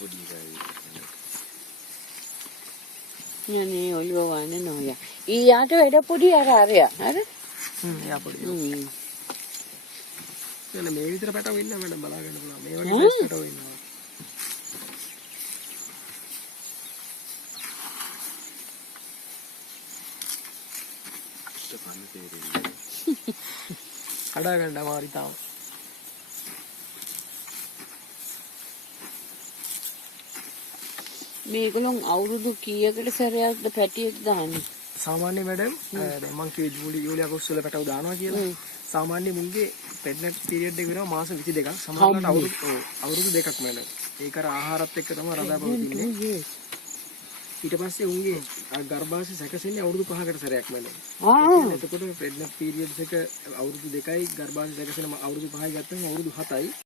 පොඩි එකයි. නේ ඔළුව වන්නේ නෝය. ඊයාට වැඩ පොඩි අරයා. හරි? එයා පොඩි. එන්න මේ විතර පැටව ඉන්න මඩම් බලා ගන්න පුළුවන්. මේ වගේ සයිස් පැටව ඉන්නවා. කඩා ගන්න අමාරුයි තාම. මේගොල්ලෝ අවුරුදු කීයකට සැරයක්ද පැටියෙක් දාන්නේ? සාමාන්‍ය මැඩම් දැන් මං කිව්වේ ජූලි අගෝස්තු වල පැටව දානවා කියලා. සාමාන්‍ය මුන්ගේ ප්‍රෙග්නන්ට් පීරියඩ් එක වෙනවා මාස 22ක්. සමහරවිට අවුරුදු දෙකක් මැඩම්. ඒක අර ආහාරත් එක්ක තමයි රඳාපවතින්නේ. ඊට පස්සේ උන්ගේ ගර්භාෂය සැකසෙන්නේ අවුරුදු 5කට සැරයක් මැඩම්. එතකොට ප්‍රෙග්නන්ට් පීරියඩ්ස් එක අවුරුදු 2යි ගර්භාෂය සැකසෙන අවුරුදු 5යි ගත්තම අවුරුදු 7යි.